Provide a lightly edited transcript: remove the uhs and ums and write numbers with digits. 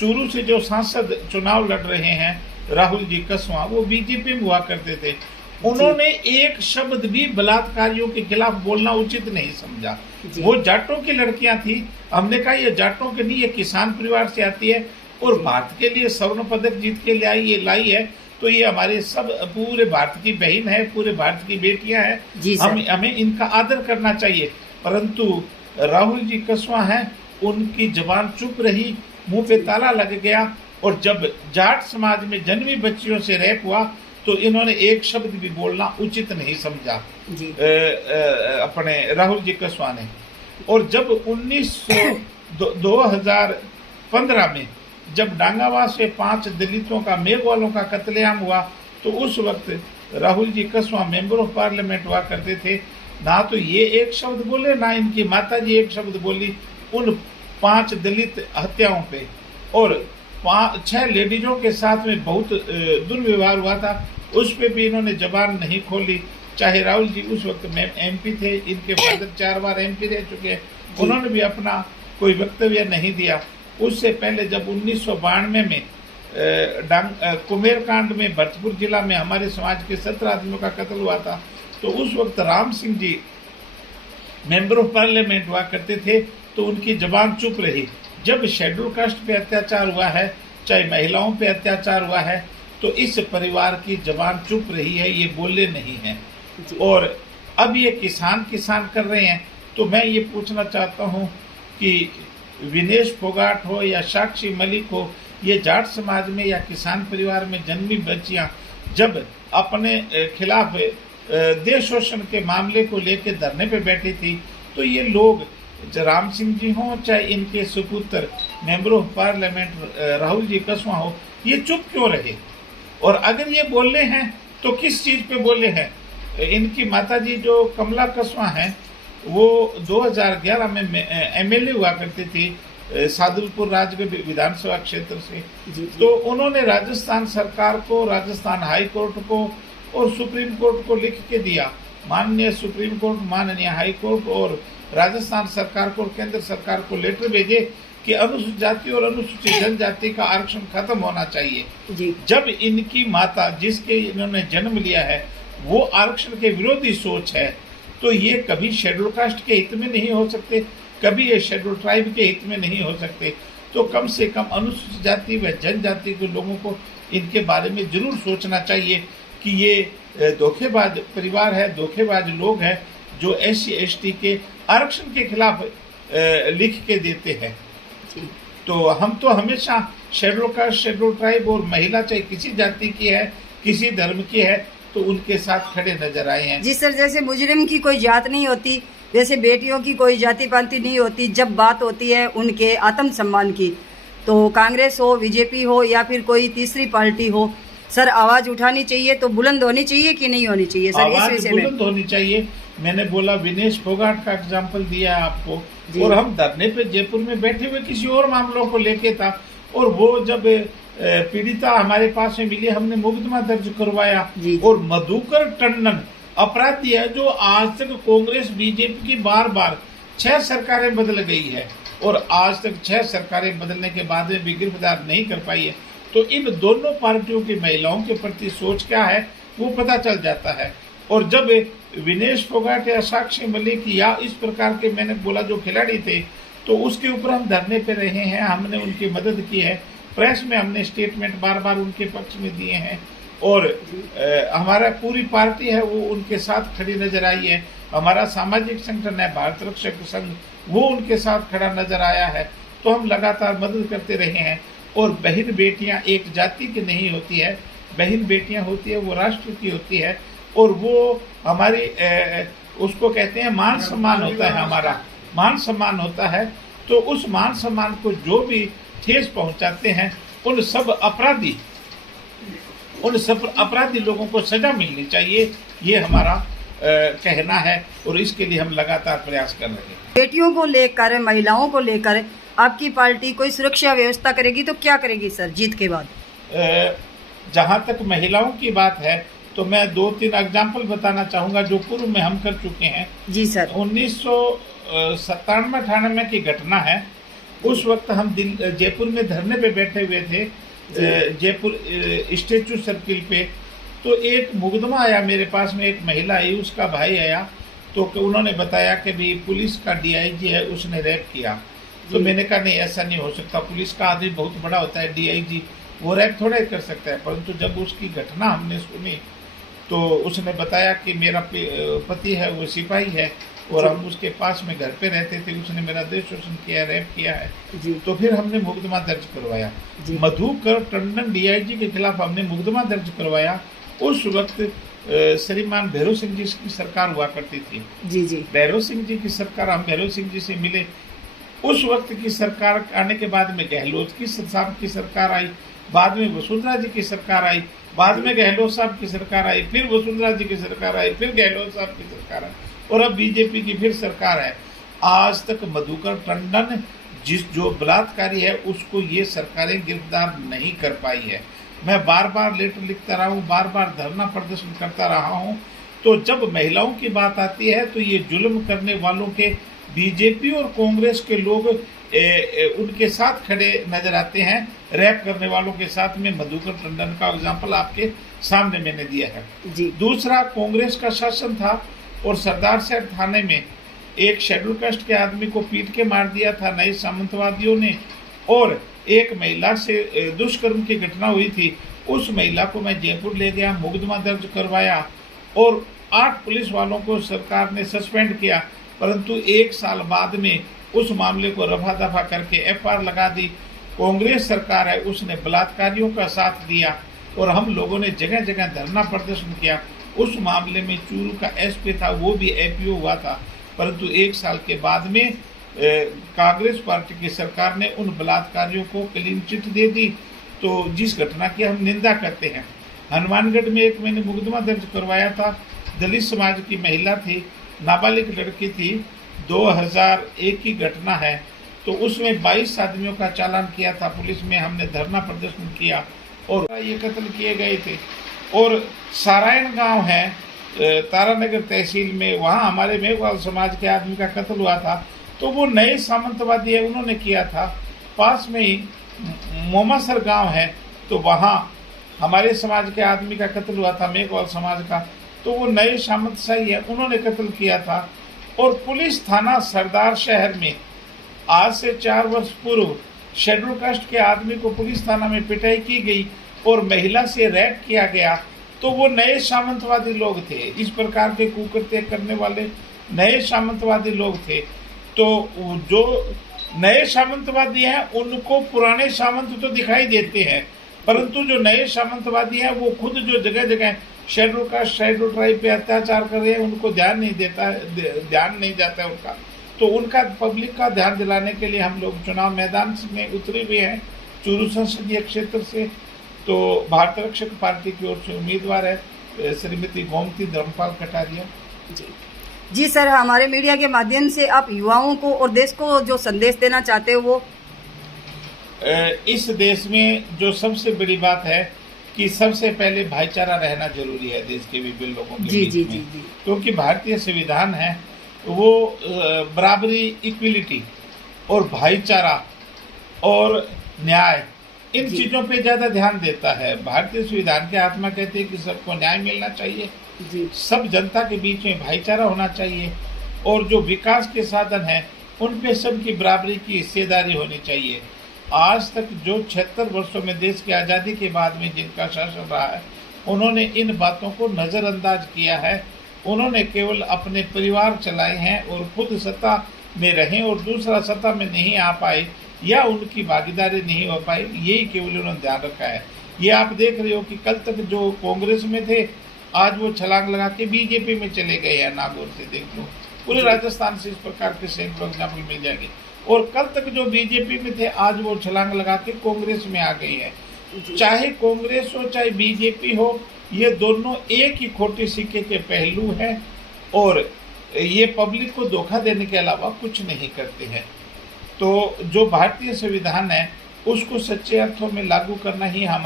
चूरू से जो सांसद चुनाव लड़ रहे हैं राहुल जी कसवा, वो बीजेपी में हुआ करते थे। उन्होंने एक शब्द भी बलात्कारियों के खिलाफ बोलना उचित नहीं समझा। वो जाटों की लड़कियां थी, हमने कहा ये जाटों के नहीं, ये किसान परिवार से आती है और भारत के लिए स्वर्ण पदक जीत के लाई है, तो ये हमारे सब पूरे भारत की बहन है, पूरे भारत की बेटियां हैं, हमें इनका आदर करना चाहिए। परंतु राहुल जी कसवा हैं, उनकी जबान चुप रही, मुंह पे ताला लग गया, और जब जाट समाज में जन्मी बच्चियों से रेप हुआ तो इन्होंने एक शब्द भी बोलना उचित नहीं समझा अपने राहुल जी कसवा ने। और जब 2015 में जब डांगावा से 5 दलितों का, मेघवालों का कत्लेआम हुआ, तो उस वक्त राहुल जी कसवा मेंबर ऑफ पार्लियामेंट हुआ करते थे। ना तो ये एक शब्द बोले, ना इनकी माता जी एक शब्द बोली उन 5 दलित हत्याओं पे, और 6 लेडीजों के साथ में बहुत दुर्व्यवहार हुआ था, उस पे भी इन्होंने जबान नहीं खोली। चाहे राहुल जी उस वक्त में एमपी थे, इनके फादर 4 बार एमपी रह चुके हैं, उन्होंने भी अपना कोई वक्तव्य नहीं दिया। उससे पहले जब 1992 में कुमेर कांड में भरतपुर जिला में हमारे समाज के 17 आदमियों का कत्ल हुआ था, तो उस वक्त Ram Singh ji member of parliament हुआ करते थे, तो उनकी जबान चुप रही। जब शेड्यूल कास्ट पे अत्याचार हुआ है, चाहे महिलाओं पे अत्याचार हुआ है, तो इस परिवार की जबान चुप रही है, ये बोले नहीं है। और अब ये किसान कर रहे हैं, तो मैं ये पूछना चाहता हूँ कि विनेश फोगाट हो या साक्षी मलिक हो, ये जाट समाज में या किसान परिवार में जन्मी बच्चियां जब अपने खिलाफ देश शोषण के मामले को लेकर धरने पे बैठी थी, तो ये लोग राम सिंह जी हों चाहे इनके सुपुत्र member of parliament Rahul ji कसवा हो, ये चुप क्यों रहे? और अगर ये बोले हैं तो किस चीज पे बोले हैं? इनकी माताजी जो कमला कसवा हैं, वो 2011 में एमएलए हुआ करती थी सादुलपुर राजगढ़ विधानसभा क्षेत्र से। तो उन्होंने राजस्थान सरकार को, राजस्थान हाई कोर्ट को और सुप्रीम कोर्ट को लिख के दिया, माननीय सुप्रीम कोर्ट, माननीय हाई कोर्ट और राजस्थान सरकार को और केंद्र सरकार को लेटर भेजे कि अनुसूचित जाति और अनुसूचित जनजाति का आरक्षण खत्म होना चाहिए। जब इनकी माता, जिसके इन्होंने जन्म लिया है, वो आरक्षण के विरोधी सोच है, तो ये कभी शेड्यूल कास्ट के हित में नहीं हो सकते, कभी ये शेड्यूल ट्राइब के हित में नहीं हो सकते। तो कम से कम अनुसूचित जाति व जनजाति के लोगों को इनके बारे में जरूर सोचना चाहिए कि ये धोखेबाज परिवार है, धोखेबाज लोग हैं जो SC/ST के आरक्षण के खिलाफ लिख के देते हैं। तो हम तो हमेशा शेड्यूल कास्ट, शेड्यूल ट्राइब और महिला चाहे किसी जाति की है, किसी धर्म की है, तो उनके साथ खड़े नजर आए हैं। जी सर, जैसे मुजरिम की कोई जात नहीं होती, वैसे बेटियों की कोई जाति पाति नहीं होती। जब बात होती है उनके आत्म सम्मान की, तो कांग्रेस हो, बीजेपी हो या फिर कोई तीसरी पार्टी हो, सर आवाज उठानी चाहिए, तो बुलंद होनी चाहिए कि नहीं होनी चाहिए सर? इस विषय में बुलंद होनी चाहिए। मैंने बोला विनेश फोगाट का एग्जाम्पल दिया है आपको, और हम धरने पे जयपुर में बैठे हुए किसी और मामलों को लेके था, और वो जब पीड़िता हमारे पास में मिली, हमने मुकदमा दर्ज करवाया। और मधुकर टंडन अपराधी है जो आज तक कांग्रेस बीजेपी की बार 6 सरकारें बदल गई है, और आज तक 6 सरकारें बदलने के बाद में भी गिरफ्तार नहीं कर पाई है। तो इन दोनों पार्टियों की महिलाओं के प्रति सोच क्या है वो पता चल जाता है। और जब विनेश फोगाट या साक्षी मलिक या इस प्रकार के मैंने बोला जो खिलाड़ी थे, तो उसके ऊपर हम धरने पे रहे हैं, हमने उनकी मदद की है, प्रेस में हमने स्टेटमेंट बार उनके पक्ष में दिए हैं, और हमारा पूरी पार्टी है वो उनके साथ खड़ी नजर आई है। हमारा सामाजिक संगठन है भारत रक्षक संघ, वो उनके साथ खड़ा नजर आया है। तो हम लगातार मदद करते रहे हैं। और बहन बेटियां एक जाति की नहीं होती है, बहन बेटियां होती है वो राष्ट्र की होती है, और वो हमारी उसको कहते हैं मान सम्मान होता है, हमारा मान सम्मान होता है। तो उस मान सम्मान को जो भी ठेस पहुंचाते हैं, उन सब अपराधी लोगों को सजा मिलनी चाहिए, ये हमारा कहना है, और इसके लिए हम लगातार प्रयास कर रहे हैं। बेटियों को लेकर, महिलाओं को लेकर आपकी पार्टी कोई सुरक्षा व्यवस्था करेगी तो क्या करेगी सर जीत के बाद? जहां तक महिलाओं की बात है, तो मैं 2-3 एग्जाम्पल बताना चाहूंगा जो पूर्व में हम कर चुके हैं। जी सर। 1997-98 की घटना है, उस वक्त हम जयपुर में धरने पे बैठे हुए थे, जयपुर स्टेचू सर्किल पे। तो एक मुकदमा आया मेरे पास में, एक महिला आई, उसका भाई आया, तो उन्होंने बताया कि भाई पुलिस का डीआईजी है, उसने रैप किया। तो मैंने कहा नहीं, ऐसा नहीं हो सकता, पुलिस का आदमी बहुत बड़ा होता है, डीआईजी वो रैप थोड़ा ही कर सकता है। परंतु जब उसकी घटना हमने सुनी तो उसने बताया कि मेरा पति है वो सिपाही है और हम उसके पास में घर पे रहते थे, उसने मेरा देश शोषण किया, रैप किया है जी। तो फिर हमने मुकदमा दर्ज करवाया, मधुकर टंडन डीआईजी के खिलाफ हमने मुकदमा दर्ज करवाया। उस वक्त श्रीमान भैरव सिंह जी की सरकार हुआ करती थी जी। भैरव सिंह जी की सरकार, हम भैरव सिंह जी से मिले। उस वक्त की सरकार आने के बाद में गहलोत की साहब की सरकार आई, बाद में वसुंधरा जी की सरकार आई, बाद में गहलोत साहब की सरकार आई, फिर वसुंधरा जी की सरकार आई, फिर गहलोत साहब की सरकार आई और अब बीजेपी की फिर सरकार है। आज तक मधुकर टंडन जो बलात्कारी है उसको ये सरकारें गिरफ्तार नहीं कर पाई है। मैं बार बार लेटर लिखता रहा हूँ, बार बार धरना प्रदर्शन करता रहा हूँ। तो जब महिलाओं की बात आती है तो ये जुल्म करने वालों के बीजेपी और कांग्रेस के लोग उनके साथ खड़े नजर आते हैं। रैप करने वालों के साथ में मधुकर टंडन का एग्जाम्पल आपके सामने मैंने दिया है जी। दूसरा, कांग्रेस का शासन था और सरदार साहब थाने में एक शेड्यूल कास्ट के आदमी को पीट के मार दिया था नए सामंतवादियों ने, और एक महिला से दुष्कर्म की घटना हुई थी। उस महिला को मैं जयपुर ले गया, मुकदमा दर्ज करवाया और 8 पुलिस वालों को सरकार ने सस्पेंड किया। परंतु 1 साल बाद में उस मामले को रफा दफा करके एफआईआर लगा दी। कांग्रेस सरकार है उसने बलात्कारियों का साथ दिया और हम लोगों ने जगह जगह धरना प्रदर्शन किया। उस मामले में चूरू का एसपी था, वो भी एपीओ हुआ था। परंतु 1 साल के बाद में कांग्रेस पार्टी की सरकार ने उन बलात्कारियों को क्लीन चिट दे दी। तो जिस घटना की हम निंदा करते हैं, हनुमानगढ़ में एक मैंने मुकदमा दर्ज करवाया था। दलित समाज की महिला थी, नाबालिग लड़की थी, 2001 की घटना है। तो उसमें 22 आदमियों का चालान किया था पुलिस में, हमने धरना प्रदर्शन किया और ये कत्ल किए गए थे। और सारायण गांव है तारानगर तहसील में, वहाँ हमारे मेघवाल समाज के आदमी का कत्ल हुआ था। तो वो नए सामंतवादी है, उन्होंने किया था। पास में ही मोमासर गांव है, तो वहाँ हमारे समाज के आदमी का कत्ल हुआ था, मेघवाल समाज का। तो वो नए सामंतशाही है, उन्होंने कत्ल किया था। और पुलिस थाना सरदार शहर में आज से 4 वर्ष पूर्व शेड्यूल कास्ट के आदमी को पुलिस थाना में पिटाई की गई और महिला से रैप किया गया। तो वो नए सामंतवादी लोग थे, इस प्रकार के कुकृत्य करने वाले नए सामंतवादी लोग थे। तो जो नए सामंतवादी हैं उनको पुराने सामंत तो दिखाई देते हैं, परंतु जो नए सामंतवादी हैं वो खुद जो जगह जगह शेड्यूल कास्ट शेड्यूल ट्राइब पे अत्याचार कर रहे हैं उनको ध्यान नहीं जाता है उनका। तो उनका पब्लिक का ध्यान दिलाने के लिए हम लोग चुनाव मैदान में उतरे हुए हैं चूरू संसदीय क्षेत्र से। तो भारत रक्षक पार्टी की ओर से उम्मीदवार है श्रीमती गोमती धर्मपाल कटारिया जी। सर, हमारे मीडिया के माध्यम से आप युवाओं को और देश को जो संदेश देना चाहते हो वो? इस देश में जो सबसे बड़ी बात है कि सबसे पहले भाईचारा रहना जरूरी है देश के विभिन्न लोगों के बीच में, क्योंकि भारतीय संविधान है वो बराबरी, इक्विलिटी और भाईचारा और न्याय, इन चीजों पे ज्यादा ध्यान देता है। भारतीय संविधान की आत्मा कहती है कि सबको न्याय मिलना चाहिए जी। सब जनता के बीच में भाईचारा होना चाहिए और जो विकास के साधन हैं उन पे सबकी बराबरी की हिस्सेदारी होनी चाहिए। आज तक जो 76 वर्षों में देश की आज़ादी के बाद में जिनका शासन रहा है उन्होंने इन बातों को नज़रअंदाज किया है। उन्होंने केवल अपने परिवार चलाए हैं और खुद सत्ता में रहें और दूसरा सत्ता में नहीं आ पाए या उनकी भागीदारी नहीं हो पाई, यही केवल उन्होंने ध्यान रखा है। ये आप देख रहे हो कि कल तक जो कांग्रेस में थे आज वो छलांग लगा के बीजेपी में चले गए हैं। नागौर से देख लो, पूरे राजस्थान से इस प्रकार के सैकड़ों एग्जाम्पल मिल जाएंगे। और कल तक जो बीजेपी में थे आज वो छलांग लगा के कांग्रेस में आ गई है। चाहे कांग्रेस हो चाहे बीजेपी हो, ये दोनों एक ही खोटे सिक्के के पहलू हैं और ये पब्लिक को धोखा देने के अलावा कुछ नहीं करते हैं। तो जो भारतीय संविधान है उसको सच्चे अर्थों में लागू करना ही हमारा